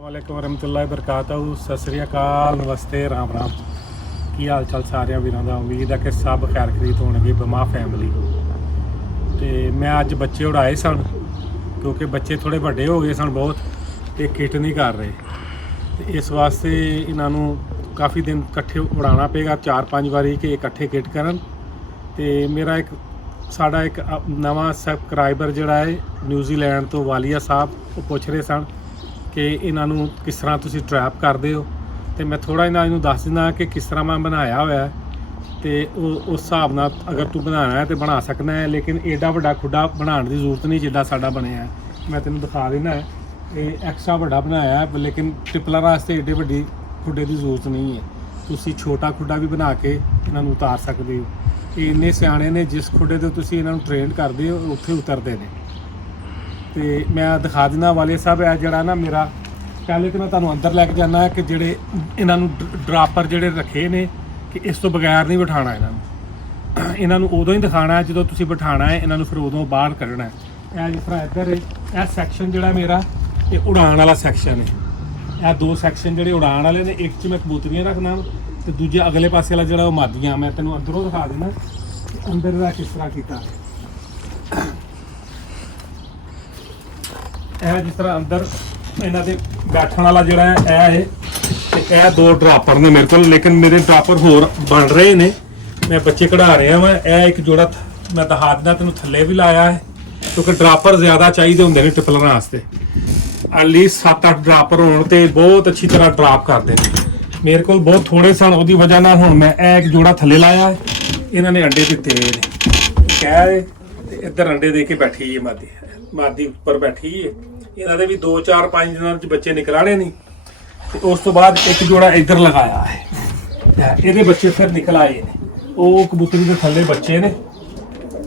वालेकुम वरहमतुल्लाहि वबरकातुहू। सत श्री अकाल, नमस्ते, राम राम। की हाल चाल सारे वीरों का? उम्मीद है कि सब खैर खरीद होणगे। बमा फैमिली तो मैं अज बच्चे उड़ाए सन क्योंकि बच्चे थोड़े वड्डे हो गए सन बहुत, तो किट नहीं कर रहे। तो इस वास्ते इन्हों काफ़ी दिन इकट्ठे उड़ाना पेगा, 4-5 बारी कि इकट्ठे किट करन। तो मेरा एक साडा एक नवा सबसक्राइबर जिहड़ा है न्यूजीलैंड तो वालिया साहब, वो पुछ रहे सन कि इन्हों किस तरह तुसी ट्रैप करते हो। तो मैं थोड़ा इन्हों दस दिना कि किस तरह मैं बनाया हुआ है। तो उस हिसाब नाल अगर तू बनाना है तो बना सकना है, लेकिन एडा वड्डा खुड्डा बनाने की जरूरत नहीं जिद्दां साडा बनया है। मैं तेनों दिखा देना है, ये एक्स्ट्रा वड्डा बनाया है, लेकिन ट्रिपलर वास्ते एडे वड्डी खुड्डे की जरूरत नहीं है। तुसी छोटा खुड्डा भी बना के इन्हों उतार सकते हो। ये इन्ने सियाणे ने, जिस खुड्डे ते तुसी इन्हों ट्रेन करते हो उत्थे उतरते हैं। तो मैं दिखा देना वाले साहब है जरा ना मेरा। पहले तो मैं तुहानूं अंदर लैके जाना है कि जेडे इन्हों ड्रापर जेडे रखे ने कि इस तो बगैर नहीं बिठाना इन्हों उदों ही दिखाना है जो तुसीं बिठाना है, इन्हों फिर उदों बाहर कढ़ना है। यह जिस तरह इधर यह सैक्शन जोड़ा मेरा ये उड़ान वाला सैक्शन है। यह 2 सैक्शन जोड़े उड़ान वाले ने, एक च मैं कबूतरियाँ रखना तो दूजे अगले पासे वाला जो मादियाँ। मैं तेनों अंदरों दिखा देना अंदर का किस तरह किया। यह जिस तरह अंदर इन्हों के बैठने वाला जोड़ा है, यह 2 ड्रापर ने मेरे को, लेकिन मेरे ड्रापर होर बन रहे हैं। मैं बच्चे कढ़ा रहा मैं। यह एक जोड़ा मैं दिखा देना तेनों थले भी लाया है, क्योंकि ड्रापर ज़्यादा चाहिए होंगे ने ट्रिपलर वास्ते। एटलीस्ट 7-8 ड्रापर होने तो बहुत अच्छी तरह ड्राप करते हैं। मेरे को बहुत थोड़े सन, उसकी वजह ना हूँ मैं एक जोड़ा थले लाया है। इन्होंने अंडे दिते क्या है, इधर अंडे दे के बैठी है मादी, मादी उपर बैठी है। इन्होंने भी 2-4-5 दिनों बच्चे निकलाने नहीं। तो उस तो बाद एक जोड़ा इधर लगाया है, ये बच्चे फिर निकल आए ने। वो कबूतरी के थले बच्चे ने,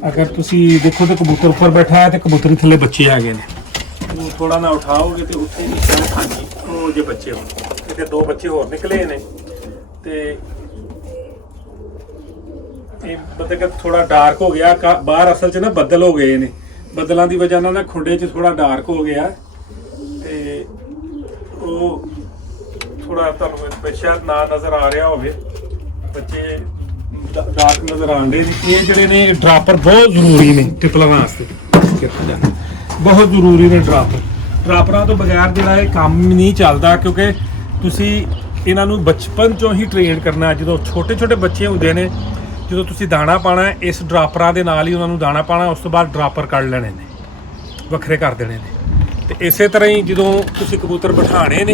अगर तुसी देखो तो कबूतर ऊपर बैठा है तो कबूतरी थले बच्चे आ गए ने। थोड़ा ना उठाओगे तो उत्थे नीचे हाँ जी वो जो बच्चे हो, 2 बच्चे होर निकले ने। मतलब थोड़ा डार्क हो गया बाहर, असल च ना बदल हो गए ने। बदलों की वजह ना खुडे च थोड़ा डार्क हो गया। तो थोड़ा तुहानूं शायद ना नज़र आ रहा हो, बच्चे डार्क नज़र आते हैं। ये जोड़े ने ड्रापर बहुत जरूरी ने ट्रिपलर वास्ते, बहुत जरूरी ने ड्रापर। ड्रापरां तो बगैर जोड़ा ये काम नहीं चलता, क्योंकि तुसी इन्हों बचपन चों ही ट्रेन करना। जो छोटे छोटे बच्चे होंगे ने, जो तुसी दाना पाना है इस ड्रापरां दे नाल ही उन्होंने दाना पाना, उस तो बाद ड्रापर कढ़ लेने ने, वखरे कर देने ने। तो इस तरह ही जो तुसी कबूतर बिठाने ने,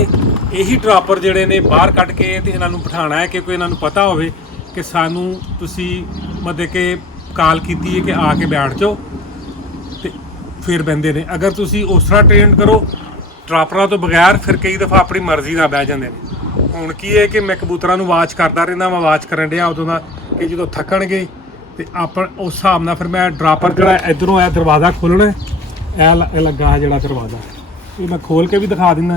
यही ड्रापर जोड़े ने बाहर कढ़ के तो इन्हों बिठाना है, क्योंकि इन्हों पता हो कि सानू तुसी मतलब के कॉल की है कि आके बैठ जाओ, तो फिर बहते ने। अगर तुसी उस तरह ट्रेन करो ड्रापरां तो बगैर, फिर कई दफ़ा अपनी मर्जी ना बह जाते हैं। हुण की है कि मैं कबूतरां नूं वाच करता रहना, मैं वाच करन दिया उदों दा कि जो थकणगे तो आप उस हिसाब नाल फिर मैं ड्रापर जोड़ा इधरों है दरवाज़ा खोलना, यह लगा है जोड़ा दरवाज़ा, ये मैं खोल के भी दिखा देना।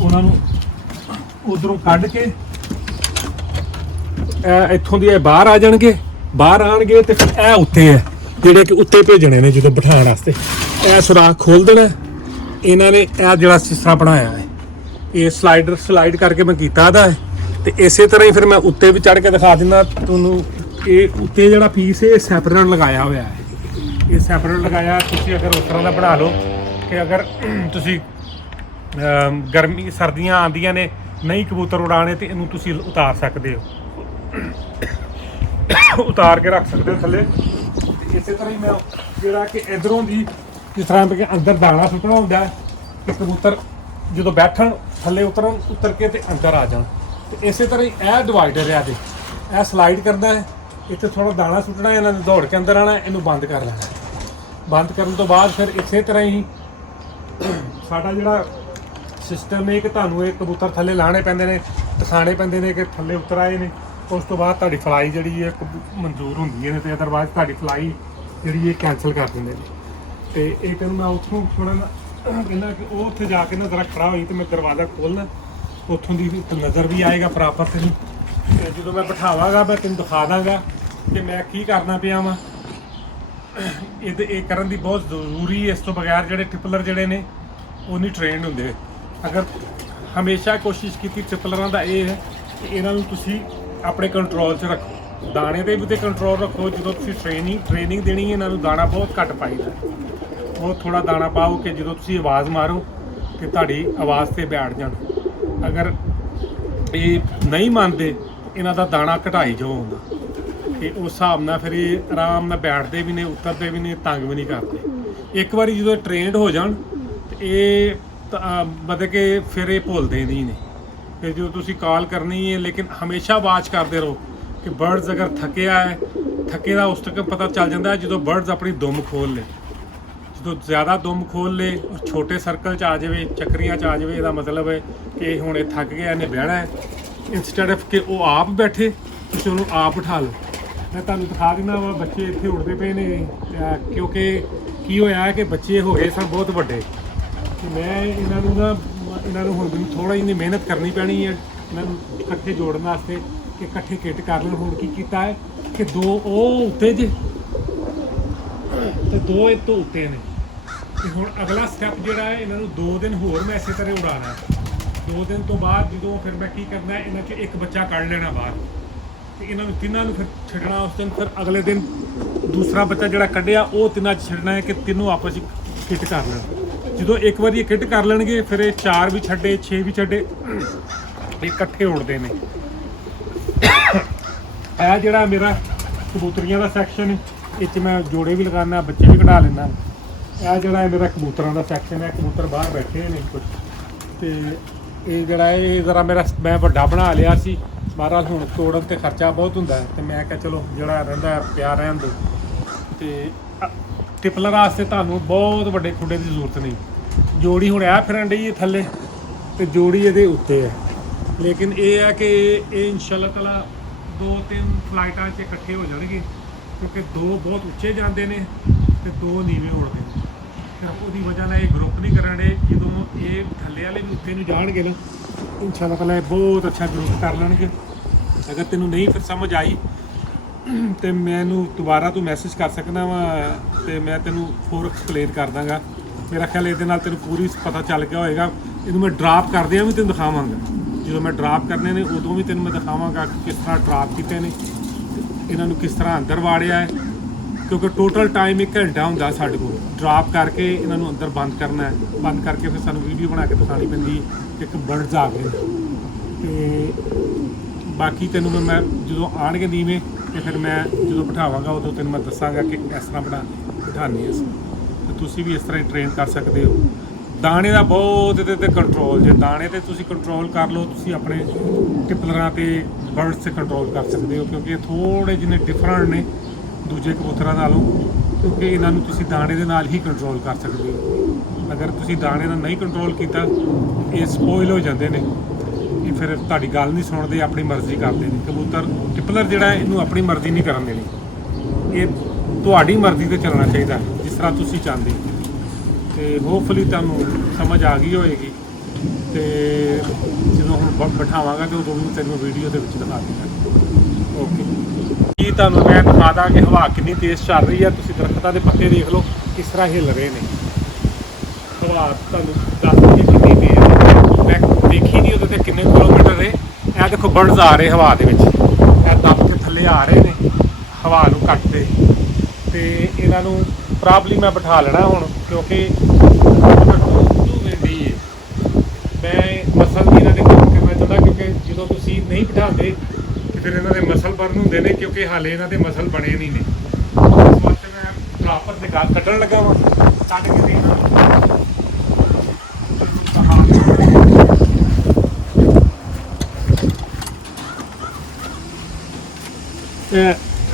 उन्होंने उधरों कढ़ के इत्थों दी बाहर आ जाएंगे, बाहर आएंगे तो फिर यह उत्ते है जोड़े कि उत्ते भेजने ने जो बिठाने वास्ते। यह सुराख खोल देना। इन्होंने यह जोड़ा जिस तरह बनाया है, ये स्लाइड करके मैं किया है। तो इस तरह ही फिर मैं उत्ते भी चढ़ के दिखा देना तुहानूं। ये उत्ते जोड़ा पीस है सैपरेट लगाया हुआ है, ये सैपरेट लगाया। तुसीं अगर उस तरह का बना लो कि अगर तुसीं गर्मी सर्दियाँ आंदियां ने नहीं कबूतर उड़ाने तो इनू तुसीं उतार सकते हो, उतार के रख सकते हो थले। इस तरह ही मैं जोड़ा कि इधरों की जिस तरह कि अंदर दाना सुट्टना होंदा है कि कबूतर जो बैठन थले उतर के तो अंदर आ जान। तो इस तरह ही यह डिवाइडर है, यह स्लाइड करना है, इतने थोड़ा दाना सुट्टना है, इन्होंने दौड़ के अंदर आना, इनू बंद कर लेना। बंद करने तो बाद फिर इस तरह ही साडा जिहड़ा सिस्टम है कि तुहानूं ये कबूतर थले लाने पैंदे ने, दिखाने पैंदे ने कि थले उतर आए ने। उस तो बाद तुहाडी फ्लाई जिहड़ी है मंजूर होंदी है, तो अदरवाइज तुहाडी फ्लाई जिहड़ी है कैंसल कर देंगे ने। तो ये तैनूं मैं उत्थों थोड़ा कहना कि वो उत्थे जाके ना जरा खड़ा होई तो मैं दरवाज़ा खोलना, उत्थों की नज़र भी आएगा प्रॉपर तेन। जो मैं बिठावांगा मैं तेन दिखा दाँगा कि मैं की करना पिया वा। ये करन दी बहुत जरूरी है। इस तो बगैर जोड़े ट्रिपलर जोड़े ने ਉਹ ਨਹੀਂ ਟ੍ਰੇਨਡ ਹੁੰਦੇ। ਅਗਰ ਹਮੇਸ਼ਾ ਕੋਸ਼ਿਸ਼ ਕੀਤੀ ਟ੍ਰਿਪਲਰਾਂ ਦਾ ਇਹ ਹੈ ਕਿ ਇਹਨਾਂ ਨੂੰ ਤੁਸੀਂ ਆਪਣੇ ਕੰਟਰੋਲ 'ਚ ਰੱਖੋ, ਦਾਣੇ 'ਤੇ ਵੀ ਤੇ ਕੰਟਰੋਲ ਰੱਖੋ। ਜਦੋਂ ਤੁਸੀਂ ਟ੍ਰੇਨਿੰਗ ਦੇਣੀ ਹੈ ਇਹਨਾਂ ਨੂੰ ਦਾਣਾ ਬਹੁਤ ਘੱਟ ਪਾਈਦਾ, ਬਹੁਤ ਥੋੜਾ ਦਾਣਾ ਪਾਓ ਕਿ ਜਦੋਂ ਤੁਸੀਂ ਆਵਾਜ਼ ਮਾਰੋ ਕਿ ਤੁਹਾਡੀ ਆਵਾਜ਼ 'ਤੇ ਬੈਠ ਜਾਣ। ਅਗਰ ਇਹ ਨਹੀਂ ਮੰਨਦੇ ਇਹਨਾਂ ਦਾ ਦਾਣਾ ਘਟਾਈ ਜਾਓ ਹੁੰਦਾ, ਤੇ ਉਸ ਹਿਸਾਬ ਨਾਲ ਫਿਰ ਇਹ ਆਰਾਮ ਨਾਲ ਬੈਠਦੇ ਵੀ ਨੇ, ਉਤਰਦੇ ਵੀ ਨੇ, ਤੰਗ ਵੀ ਨਹੀਂ ਕਰਦੇ। ਇੱਕ ਵਾਰੀ ਜਦੋਂ ਟ੍ਰੇਨਡ ਹੋ ਜਾਣ ਤੇ ਇਹ ਮਤਲਬ ਕਿ ਫਿਰ ਇਹ ਭੁੱਲਦੇ ਨਹੀਂ ਨੇ। ਫਿਰ ਜਦੋਂ ਤੁਸੀਂ ਕਾਲ ਕਰਨੀ ਹੈ, ਲੇਕਿਨ ਹਮੇਸ਼ਾ ਆਵਾਜ਼ ਕਰਦੇ ਰਹੋ ਕਿ ਬਰਡਸ ਅਗਰ ਥੱਕੇ ਦਾ ਉਸ ਤੱਕ ਪਤਾ ਚੱਲ ਜਾਂਦਾ ਜਦੋਂ ਬਰਡਸ ਆਪਣੀ ਦੁਮ ਖੋਲ ਲੇ। ਜਦੋਂ ਜ਼ਿਆਦਾ ਦੁਮ ਖੋਲ ਲੇ ਔਰ ਛੋਟੇ ਸਰਕਲ 'ਚ ਆ ਜਾਵੇ, ਚੱਕਰੀਆਂ 'ਚ ਆ ਜਾਵੇ, ਇਹਦਾ ਮਤਲਬ ਹੈ ਕਿ ਹੁਣ ਇਹ ਥੱਕ ਗਿਆ, ਇਹਨੇ ਬਹਿਣਾ ਹੈ। ਇੰਸਟੈਡ ਆਫ ਕਿ ਉਹ ਆਪ ਬੈਠੇ, ਤੁਸੀਂ ਉਹਨੂੰ ਆਪ ਬਿਠਾ ਲਓ। ਮੈਂ ਤੁਹਾਨੂੰ ਦਿਖਾ ਦਿੰਦਾ ਵਾ, ਬੱਚੇ ਇੱਥੇ ਉੱਡਦੇ ਪਏ ਨੇ ਕਿਉਂਕਿ ਕੀ ਹੋਇਆ ਕਿ ਬੱਚੇ ਹੋ ਗਏ ਸਨ ਬਹੁਤ ਵੱਡੇ, ਤੇ ਮੈਂ ਇਹਨਾਂ ਨੂੰ ਹੁਣ ਮੈਨੂੰ ਥੋੜ੍ਹਾ ਜਿਹੀ ਮਿਹਨਤ ਕਰਨੀ ਪੈਣੀ ਹੈ ਇਹਨਾਂ ਨੂੰ ਇਕੱਠੇ ਜੋੜਨ ਵਾਸਤੇ ਕਿ ਇਕੱਠੇ ਕਿੱਟ ਕਰ ਲੈਣ। ਹੁਣ ਕੀ ਕੀਤਾ ਹੈ ਕਿ 2 ਉਹ ਉੱਤੇ ਜੇ ਤੇ 2 ਇਹ ਤੋਂ ਉੱਤੇ ਨੇ, ਤੇ ਹੁਣ ਅਗਲਾ ਸਟੈਪ ਜਿਹੜਾ ਹੈ ਇਹਨਾਂ ਨੂੰ 2 ਦਿਨ ਹੋਰ ਮੈਂ ਇਸੇ ਤਰ੍ਹਾਂ ਉਡਾਉਣਾ ਹੈ। 2 ਦਿਨ ਤੋਂ ਬਾਅਦ ਜਦੋਂ ਫਿਰ ਮੈਂ ਕੀ ਕਰਨਾ ਹੈ, ਇਹਨਾਂ 'ਚ ਇੱਕ ਬੱਚਾ ਕੱਢ ਲੈਣਾ ਬਾਹਰ, ਤੇ ਇਹਨਾਂ ਨੂੰ ਤਿੰਨਾਂ ਨੂੰ ਫਿਰ ਛੱਡਣਾ। ਉਸ ਦਿਨ ਫਿਰ ਅਗਲੇ ਦਿਨ ਦੂਸਰਾ ਬੱਚਾ ਜਿਹੜਾ ਕੱਢਿਆ ਉਹ ਤਿੰਨਾਂ 'ਚ ਛੱਡਣਾ ਹੈ ਕਿ ਤਿੰਨੋਂ ਆਪਸ 'ਚ ਕਿੱਟ ਕਰ ਲੈਣ। ਜਦੋਂ ਇੱਕ ਵਾਰੀ ਇਹ ਕਿੱਟ ਕਰ ਲੈਣਗੇ ਫਿਰ ਇਹ 4 ਵੀ ਛੱਡੇ, 6 ਵੀ ਛੱਡੇ, ਇਹ ਇਕੱਠੇ ਉੜਦੇ ਨੇ। ਇਹ ਜਿਹੜਾ ਮੇਰਾ ਕਬੂਤਰੀਆਂ ਦਾ ਸੈਕਸ਼ਨ ਹੈ, ਇਹ 'ਚ ਮੈਂ ਜੋੜੇ ਵੀ ਲਗਾਉਣਾ, ਬੱਚੇ ਵੀ ਕਢਾ ਲੈਂਦਾ। ਇਹ ਜਿਹੜਾ ਹੈ ਮੇਰਾ ਕਬੂਤਰਾਂ ਦਾ ਸੈਕਸ਼ਨ ਹੈ, ਕਬੂਤਰ ਬਾਹਰ ਬੈਠੇ ਨੇ ਕੁਝ, ਤੇ ਇਹ ਜਿਹੜਾ ਇਹ ਜ਼ਰਾ ਮੈਂ ਵੱਡਾ ਬਣਾ ਲਿਆ ਸੀ। ਮਹਾਰਾਜ ਹੁਣ ਤੋੜਨ 'ਤੇ ਖਰਚਾ ਬਹੁਤ ਹੁੰਦਾ ਹੈ, ਤੇ ਮੈਂ ਕਿਹਾ ਚਲੋ ਜਿਹੜਾ ਰਹਿੰਦਾ ਪਿਆ ਰਹਿਣ ਦਿਓ। ਤੇ ਟਿਪਲਰ ਵਾਸਤੇ ਤੁਹਾਨੂੰ ਬਹੁਤ ਵੱਡੇ ਖੁੱਡੇ ਦੀ ਜ਼ਰੂਰਤ ਨਹੀਂ। ਜੋੜੀ ਹੁਣ ਇਹ ਫਿਰਨ ਡਈ ਹੈ ਥੱਲੇ, ਤੇ ਜੋੜੀ ਇਹਦੇ ਉੱਤੇ ਹੈ। ਲੇਕਿਨ ਇਹ ਹੈ ਕਿ ਇਹ ਇਨਸ਼ਾਅੱਲਾ ਤਾਲਾ 2-3 ਫਲਾਈਟਾਂ 'ਚ ਇਕੱਠੇ ਹੋ ਜਾਣਗੇ, ਕਿਉਂਕਿ 2 ਬਹੁਤ ਉੱਚੇ ਜਾਂਦੇ ਨੇ ਤੇ 2 ਨੀਵੇਂ ਉੜਦੇ ਨੇ। ਫਿਰ ਉਹਦੀ ਵਜ੍ਹਾ ਨਾਲ ਇਹ ਗਰੁੱਪ ਨਹੀਂ ਕਰਨ ਡੇ। ਜਦੋਂ ਇਹ ਥੱਲੇ ਵਾਲੇ ਵੀ ਉੱਤੇ ਨੂੰ ਜਾਣਗੇ ਨਾ, ਇਨਸ਼ਾਅੱਲਾ ਤਾਲਾ ਇਹ ਬਹੁਤ ਅੱਛਾ ਗਰੁੱਪ ਕਰ ਲੈਣਗੇ। ਅਗਰ ਤੈਨੂੰ ਨਹੀਂ ਫਿਰ ਸਮਝ ਆਈ ਤੇ ਮੈਨੂੰ ਦੁਬਾਰਾ ਤੂੰ ਮੈਸੇਜ ਕਰ ਸਕਦਾ ਵਾ, ਤੇ ਮੈਂ ਤੈਨੂੰ ਹੋਰ ਐਕਸਪਲੇਨ ਕਰ ਦਾਂਗਾ। ਮੇਰਾ ਖਿਆਲ ਇਹਦੇ ਨਾਲ ਤੈਨੂੰ ਪੂਰੀ ਪਤਾ ਚੱਲ ਗਿਆ ਹੋਏਗਾ। ਇਹਨੂੰ ਮੈਂ ਡਰਾਪ ਕਰਦਿਆਂ ਵੀ ਤੈਨੂੰ ਦਿਖਾਵਾਂਗਾ, ਜਦੋਂ ਮੈਂ ਡਰਾਪ ਕਰਨੇ ਨੇ ਉਦੋਂ ਵੀ ਤੈਨੂੰ ਮੈਂ ਦਿਖਾਵਾਂਗਾ ਕਿ ਕਿਸ ਤਰ੍ਹਾਂ ਡਰਾਪ ਕੀਤੇ ਨੇ, ਇਹਨਾਂ ਨੂੰ ਕਿਸ ਤਰ੍ਹਾਂ ਅੰਦਰ ਵਾੜਿਆ ਹੈ। ਕਿਉਂਕਿ ਟੋਟਲ ਟਾਈਮ 1 ਘੰਟਾ ਹੁੰਦਾ ਸਾਡੇ ਕੋਲ। ਡਰਾਪ ਕਰਕੇ ਇਹਨਾਂ ਨੂੰ ਅੰਦਰ ਬੰਦ ਕਰਨਾ ਹੈ, ਬੰਦ ਕਰਕੇ ਫਿਰ ਸਾਨੂੰ ਵੀਡੀਓ ਬਣਾ ਕੇ ਦਿਖਾਉਣੀ ਪੈਂਦੀ ਕਿ ਇੱਕ ਬਰਡਸ ਆ ਗਏ। ਤੇ ਬਾਕੀ ਤੈਨੂੰ ਮੈਂ ਜਦੋਂ ਆਉਣਗੇ ਨੀਵੇਂ ਤੇ ਫਿਰ ਮੈਂ ਜਦੋਂ ਬਿਠਾਵਾਂਗਾ ਉਦੋਂ ਤੈਨੂੰ ਮੈਂ ਦੱਸਾਂਗਾ ਕਿ ਇਸ ਤਰ੍ਹਾਂ ਬਿਠਾਉਣੀ ਅਸੀਂ, ਤੇ ਤੁਸੀਂ ਵੀ ਇਸ ਤਰ੍ਹਾਂ ਹੀ ਟ੍ਰੇਨ ਕਰ ਸਕਦੇ ਹੋ। ਦਾਣੇ ਦਾ ਬਹੁਤ ਇਹਦੇ 'ਤੇ ਕੰਟਰੋਲ, ਜੇ ਦਾਣੇ 'ਤੇ ਤੁਸੀਂ ਕੰਟਰੋਲ ਕਰ ਲਓ, ਤੁਸੀਂ ਆਪਣੇ ਟਿਪਲਰਾਂ 'ਤੇ ਬਰਡਸ 'ਤੇ ਕੰਟਰੋਲ ਕਰ ਸਕਦੇ ਹੋ। ਕਿਉਂਕਿ ਇਹ ਥੋੜ੍ਹੇ ਜਿਹੇ ਡਿਫਰੈਂਟ ਨੇ ਦੂਜੇ ਕਬੂਤਰਾਂ ਨਾਲੋਂ, ਕਿਉਂਕਿ ਇਹਨਾਂ ਨੂੰ ਤੁਸੀਂ ਦਾਣੇ ਦੇ ਨਾਲ ਹੀ ਕੰਟਰੋਲ ਕਰ ਸਕਦੇ ਹੋ। ਅਗਰ ਤੁਸੀਂ ਦਾਣੇ ਨਾਲ ਨਹੀਂ ਕੰਟਰੋਲ ਕੀਤਾ, ਇਹ ਸਪੋਇਲ ਹੋ ਜਾਂਦੇ ਨੇ, ਇਹ ਫਿਰ ਤੁਹਾਡੀ ਗੱਲ ਨਹੀਂ ਸੁਣਦੇ, ਆਪਣੀ ਮਰਜ਼ੀ ਕਰਦੇ ਨੇ। ਕਬੂਤਰ ਟਿਪਲਰ ਜਿਹੜਾ ਇਹਨੂੰ ਆਪਣੀ ਮਰਜ਼ੀ ਨਹੀਂ ਕਰਨ ਦੇਣੀ, ਇਹ ਤੁਹਾਡੀ ਮਰਜ਼ੀ 'ਤੇ ਚੱਲਣਾ ਚਾਹੀਦਾ ਜਿਸ ਤਰ੍ਹਾਂ ਤੁਸੀਂ ਚਾਹੁੰਦੇ। ਤੇ ਹੋਪਫੁਲੀ ਤੁਹਾਨੂੰ ਸਮਝ ਆ ਗਈ ਹੋਏਗੀ, ਤੇ ਜਦੋਂ ਹੁਣ ਬਿਠਾਵਾਂਗਾ ਤੇ ਉਦੋਂ ਵੀ ਤੈਨੂੰ ਵੀਡੀਓ ਦੇ ਵਿੱਚ ਦਿਖਾ ਦਿੰਦਾ। ਓਕੇ ਜੀ, ਤੁਹਾਨੂੰ ਮੈਂ ਦਿਖਾ ਦਾਂ ਕਿ ਹਵਾ ਕਿੰਨੀ ਤੇਜ਼ ਚੱਲ ਰਹੀ ਹੈ। ਤੁਸੀਂ ਦਰਖਤਾਂ ਦੇ ਪੱਤੇ ਦੇਖ ਲਓ ਕਿਸ ਤਰ੍ਹਾਂ ਹਿੱਲ ਰਹੇ ਨੇ। ਹਵਾ ਤੁਹਾਨੂੰ ਦੱਸ ਦਿੰਦੀ ਕਿੰਨੀ ਤੇਜ਼ ਹੈ। ਮੈਂ ਦੇਖੀ ਨਹੀਂ ਉਹਦੇ 'ਤੇ ਕਿੰਨੇ ਕਿਲੋਮੀਟਰ ਨੇ। ਇਹ ਦੇਖੋ ਬਰਡਸ ਆ ਰਹੇ ਹਵਾ ਦੇ ਵਿੱਚ, ਇਹ ਦੱਬ ਕੇ ਥੱਲੇ ਆ ਰਹੇ ਨੇ ਹਵਾ ਨੂੰ ਕੱਟਦੇ, ਤੇ ਇਹਨਾਂ ਨੂੰ ਪ੍ਰੋਬਬਲੀ ਮੈਂ ਬਿਠਾ ਲੈਣਾ ਹੁਣ, ਕਿਉਂਕਿ ਮਿਲਦੀ ਹੈ। ਮੈਂ ਮਸਲ ਵੀ ਇਹਨਾਂ ਦੇ ਕੰਮ ਕਰਨਾ ਚਾਹੁੰਦਾ, ਕਿਉਂਕਿ ਜਦੋਂ ਤੁਸੀਂ ਨਹੀਂ ਬਿਠਾਉਂਦੇ ਤੇ ਫਿਰ ਇਹਨਾਂ ਦੇ ਮਸਲ ਬਰਨ ਹੁੰਦੇ ਨੇ, ਕਿਉਂਕਿ ਹਾਲੇ ਇਹਨਾਂ ਦੇ ਮਸਲ ਬਣੇ ਨਹੀਂ ਨੇ। ਇਸ ਵਾਸਤੇ ਮੈਂ ਪ੍ਰੋਪਰ ਨਿਕਾਲ ਕੱਢਣ ਲੱਗਾ ਵਾਂ, ਕੱਢ ਕੇ ਦੇਖਣਾ।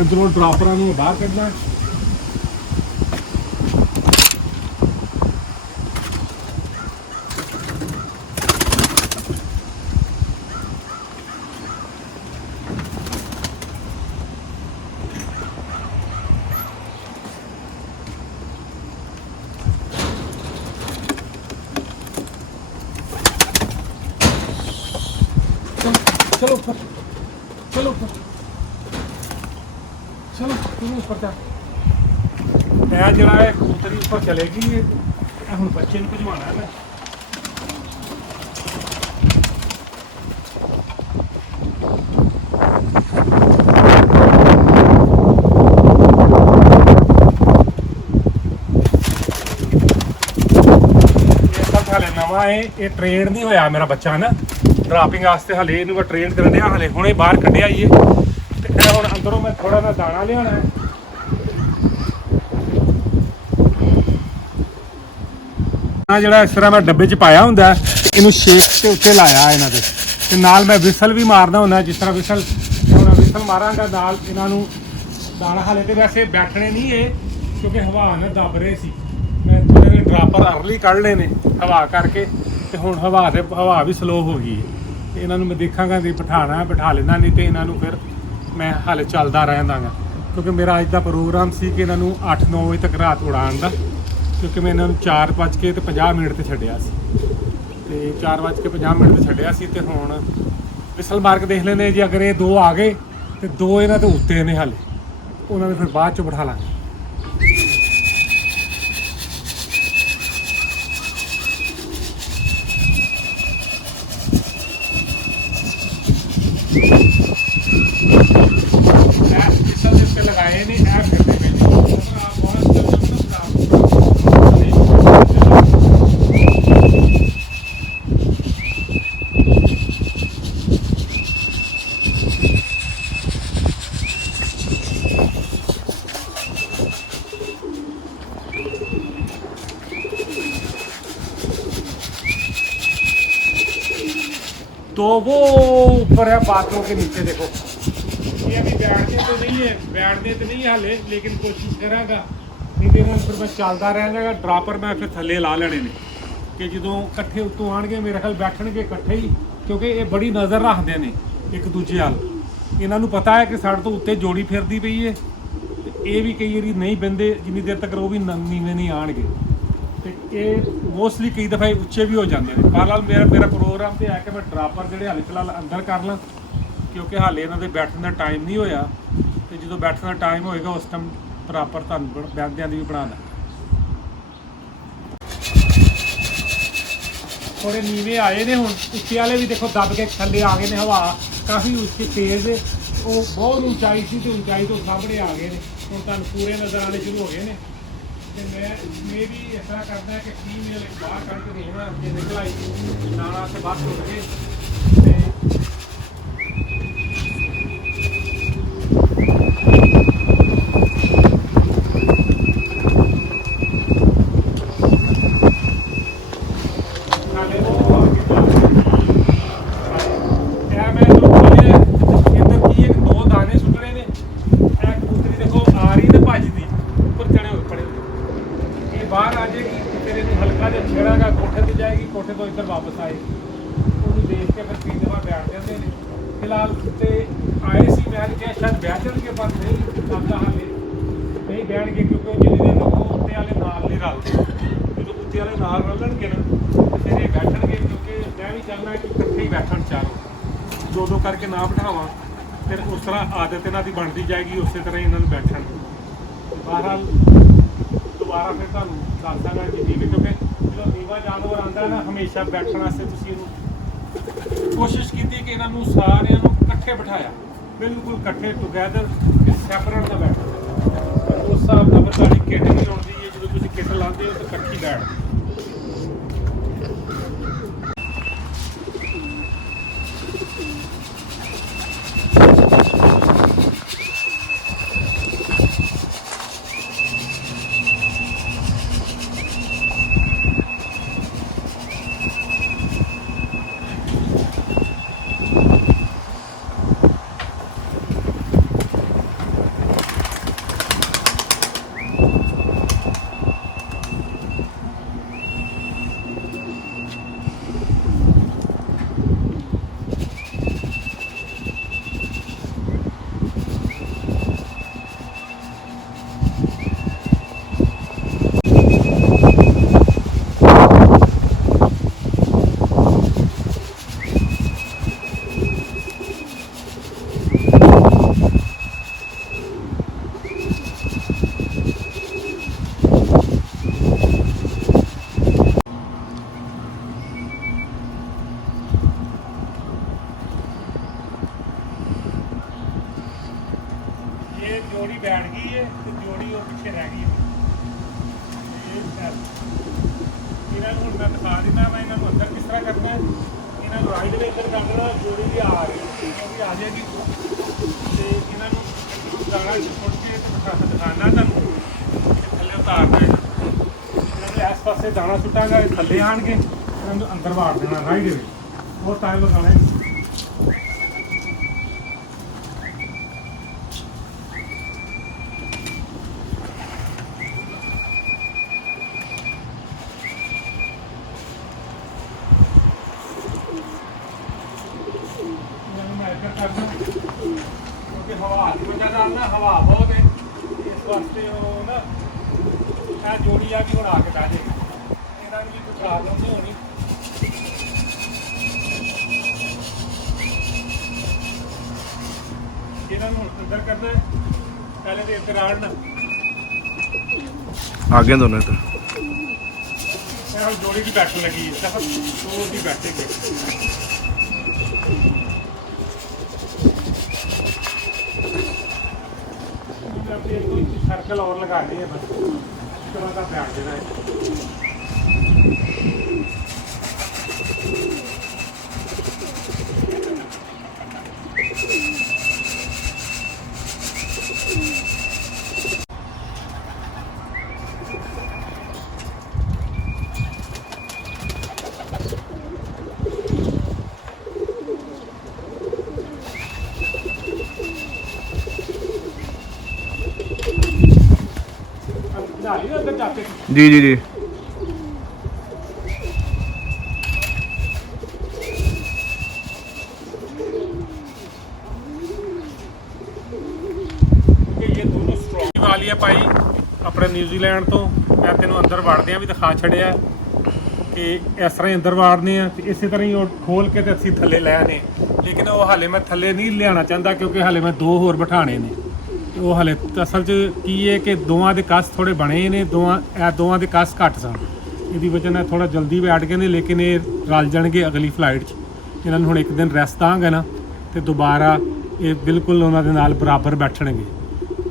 ਇੱਧਰੋਂ ਡਰਾਪਰਾਂ ਨੂੰ ਬਾਹਰ ਕੱਢਣਾ। चलो ऊपर, चलो ऊपर, चलो तुम ऊपर जा। मैं जरा कबूतरी ऊपर चलेगी, हम बच्चे को भजवाना है। ਨਵਾਂ ਇਹ ਟ੍ਰੇਨ ਨਹੀਂ ਹੋਇਆ ਮੇਰਾ ਬੱਚਾ ਨਾ ਡਰਾਪਿੰਗ ਵਾਸਤੇ। ਹਲੇ ਇਹਨੂੰ ਮੈਂ ਟ੍ਰੇਨ ਕਰਨ ਡਿਆ, ਹਲੇ ਹੁਣੇ ਬਾਹਰ ਕੱਢਿਆ ਈ ਤੇ ਇਹ ਹੁਣ ਅੰਦਰੋਂ ਮੈਂ ਥੋੜਾ ਜਿਹਾ ਦਾਣਾ ਲਿਆਉਣਾ ਹੈ। ਜਿਹੜਾ ਇਸ ਤਰ੍ਹਾਂ ਮੈਂ ਡੱਬੇ 'ਚ ਪਾਇਆ ਹੁੰਦਾ ਇਹਨੂੰ ਸ਼ੇਕ ਦੇ ਉੱਤੇ ਲਾਇਆ ਇਹਨਾਂ ਦੇ, ਤੇ ਨਾਲ ਮੈਂ ਵਿਸਲ ਵੀ ਮਾਰਦਾ ਹੁੰਦਾ। ਜਿਸ ਤਰ੍ਹਾਂ ਵਿਸਲ ਹੁਣ ਵਿਸਲ ਮਾਰਾਂਗਾ ਨਾਲ ਇਹਨਾਂ ਨੂੰ ਦਾਣਾ। ਹਾਲੇ ਤੇ ਵੈਸੇ ਬੈਠਣੇ ਨਹੀਂ ਇਹ, ਕਿਉਂਕਿ ਹਵਾ ਨਾਲ ਦੱਬ ਰਹੇ ਸੀ। ਮੈਂ ਥੋੜੇ ਜਿਹੇ ਡਰਾਪਰ ਅਰਲੀ ਕੱਢ ਲਏ ਨੇ ਹਵਾ ਕਰਕੇ, ਤੇ ਹੁਣ ਹਵਾ ਵੀ ਸਲੋ ਹੋ ਗਈ ਹੈ। ਤੇ ਇਹਨਾਂ ਨੂੰ ਮੈਂ ਦੇਖਾਂਗਾ ਜੇ ਬਿਠਾ ਲੈਣਾ, ਨਹੀਂ ਤੇ ਇਹਨਾਂ ਨੂੰ ਫਿਰ ਮੈਂ ਹਾਲੇ ਚੱਲਦਾ ਰਹਿੰਦਾਗਾ, ਕਿਉਂਕਿ ਮੇਰਾ ਅੱਜ ਦਾ ਪ੍ਰੋਗਰਾਮ ਸੀ ਕਿ ਇਹਨਾਂ ਨੂੰ 8-9 ਵਜੇ ਤੱਕ ਰਾਤ ਉਡਾਉਣ ਦਾ, ਕਿਉਂਕਿ ਮੈਂ ਇਹਨਾਂ ਨੂੰ 4:50 ਤੇ ਛੱਡਿਆ ਸੀ। ਤੇ 4:50 ਤੇ ਛੱਡਿਆ ਸੀ, ਤੇ ਹੁਣ ਵਿਸਲ ਮਾਰ ਕੇ ਦੇਖ ਲੈਂਦੇ ਜੀ। ਅਗਰ ਇਹ 2 ਆ ਗਏ ਤੇ 2 ਇਹਨਾਂ ਦੇ ਉੱਤੇ ਨੇ ਹਾਲੇ, ਉਹਨਾਂ ਨੇ ਫਿਰ ਬਾਅਦ 'ਚ ਬਿਠਾ ਲਾਂਗੇ। विसल जिसके लगाए नहीं ऐप करते पे आप बहुत तो वो ऊपर है बाथरूम के नीचे देखो। ये अभी बैठने तो नहीं है, हाले, लेकिन कोशिश करांगा। नहीं तो फिर मैं चलता रहना। ड्रापर मैं फिर थले ला लेने ने कि जो इकट्ठे उत्तों आएंगे मेरे ख्याल बैठणगे इकट्ठे ही, क्योंकि ये बड़ी नज़र रखते हैं एक दूजे वाल। इन्हों को पता है कि साढ़े तो उत्ते जोड़ी फिरती पई है, ये भी कई बार नहीं बहते जिन्नी देर तक वो भी नीवें नहीं आएंगे। तो ये मोस्टली कई दफ़ा उच्चे भी हो जाते हैं। बहरहाल मेरा प्रोग्राम तो है कि मैं ड्रापर जोड़े हाले फिलहाल अंदर कर ला, क्योंकि हाले इन्हों के बैठने का टाइम नहीं होया। तो जो बैठने का टाइम होएगा उस टाइम ड्रापर तुहानूं बैंदियां दी भी बना दें। थोड़े नीवे आए ने, हुण उच्चे वाले भी देखो दब के थले आ गए ने। हवा काफ़ी उच्ची तेज़, वो बहुत ऊंचाई सी, तो ऊंचाई तो सामने आ गए ने। हुण तुहानूं पूरे नज़र आने शुरू हो गए ने। तो मैं भी इस तरह करना है कि फीमेल बाहर करके देखना कि निकल आई दाना से बाहर उठ के। बाहर आ जाएगी, फिर इन्हें हल्का जहा छेड़ागा, कोठे पर जाएगी, कोठे तो इधर वापस आएगी। उन्हें देख के फिर 3 दफ़ा बैठ जाते हैं। फिलहाल तो आए सी, मैं क्या शायद बैठ जाएंगे, पर नहीं लगता हाले नहीं बैठ गए, क्योंकि जिन्हें दिन उत्ते वाले नाल नहीं रलते। जो उत्ते वाले नाल रलणगे ना फिर ये बैठणगे, क्योंकि मैं भी चाहना कि इकट्ठे ही बैठण चारों, 2-2 करके ना बिठावां, फिर उस तरह आदत इन्हां दी बनती जाएगी, उस तरह ही इन्हां नूं बैठण। बहरहाल दोबारा फिर तुहानूं दस दांगा कि नीवे, क्योंकि जो नीवा जानवर आंदा ना हमेशा बैठण वास्ते तुसीं इहनूं कोशिश की कि इन्हों सारिਆਂ ਨੂੰ इकट्ठे बिठाया, बिल्कुल इकट्ठे टुगैदर, सैपरेट ना बैठ। उस हिसाब का फिर तुहाडी किट नहीं आउंदी है, जो तुसीं किट लाते हो तो इकट्ठी बैठ। ਮੈਂ ਇਹਨਾਂ ਨੂੰ ਅੰਦਰ ਕਿਸ ਤਰ੍ਹਾਂ ਕਰਨਾ ਹੈ, ਇਹਨਾਂ ਨੂੰ ਰਾਈਟ ਦੇ ਅੰਦਰ ਕਰ ਦੇਣਾ, ਜੋੜੀ ਵੀ ਆ ਰਹੀ ਉਹ ਵੀ ਆ ਜਾਏਗੀ। ਤੇ ਇਹਨਾਂ ਨੂੰ ਦਾਣਾ ਸੁੱਟ ਕੇ ਦਿਖਾਣਾ ਤੁਹਾਨੂੰ, ਥੱਲੇ ਉਤਾਰਨਾ ਹੈ। ਇਹਨਾਂ ਦੇ ਇਸ ਪਾਸੇ ਦਾਣਾ ਸੁੱਟਾਂਗਾ, ਇਹ ਥੱਲੇ ਆਣਗੇ, ਇਹਨਾਂ ਨੂੰ ਅੰਦਰ ਵਾੜ ਦੇਣਾ ਰਾਈਟ ਦੇ ਵਿੱਚ। ਬਹੁਤ ਟਾਈਮ ਲਗਾਉਣਾ ਹੈ। क्योंकि हवा की वजह से ना हवा बहुत है, इस वास्ते ना जोड़ी आ भी बना के बह जाएगी, इन्होंने भी कोई प्रॉब्लम नहीं होनी। इन्होंने अंदर करना है, पहले तो इधर आना आगे दोनों इधर जोड़ी भी बैठने लगी है, सब दो भी बैठेंगे। सर्कल और लगानी है, बस उसके बाद आप बैठ देना है। अंदर जाते जी जी जी। ये दोनों स्ट्रॉन्ग वाली है भाई अपने न्यूजीलैंड तो। मैं तेनों अंदर वाड़दियां भी दिखा छड़िया कि इस तरह ही अंदर वाड़ने हैं, इसी तरह ही खोल के असी थले लैने, लेकिन वो हाले मैं थले नहीं लियाना चाहता क्योंकि हाले मैं दो होर बिठाने ने। वो हाले असल च की है कि दोवां दे कस थोड़े बने ने, दोवां दे कस घट सन, इसकी वजह नाल थोड़ा जल्दी बैठ गए ने, लेकिन ये रल जाणगे अगली फ्लाइट च। इन्होंने हुण एक दिन रेस्ट दांगे ना तो दोबारा ये बिल्कुल उन्होंने नाल बराबर बैठणगे।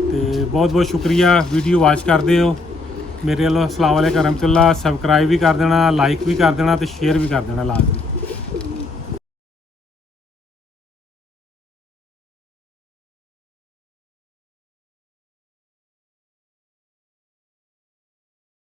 तो बहुत बहुत शुक्रिया वीडियो वॉच करते हो मेरे वालों। अस्सलाम वालेकुम रहमतुल्लाह। सबसक्राइब भी कर देना, लाइक भी कर देना, तो शेयर भी कर देना लाजमी।